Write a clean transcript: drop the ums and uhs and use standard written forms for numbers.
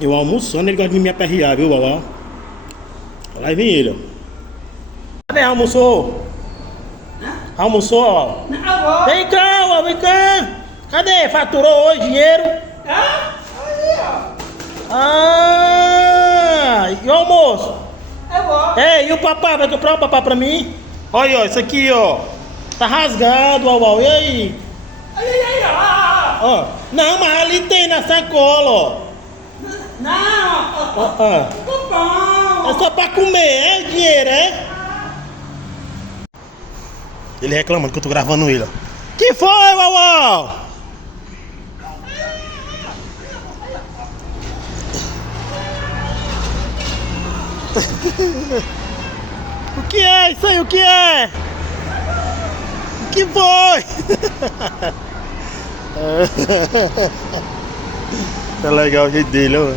Eu almoçando, ele gosta de me aperrear, viu, Vavá? Lá vem ele, ó. Cadê? Almoçou? Almoçou, ó. Vem cá, ó, vem cá. Cadê? Faturou hoje dinheiro? Ah, e o almoço? É, e o papai? Vai comprar o papai pra mim? Olha, ó, isso aqui, ó. Tá rasgado, ó. E aí? Ó. Não, mas ali tem na sacola, ó. Ó. É só pra comer, é dinheiro, é? Ele reclamando que eu tô gravando ele, ó. Que foi, Uau? O que é isso aí? O que é? O que foi? É legal o jeito dele, ó.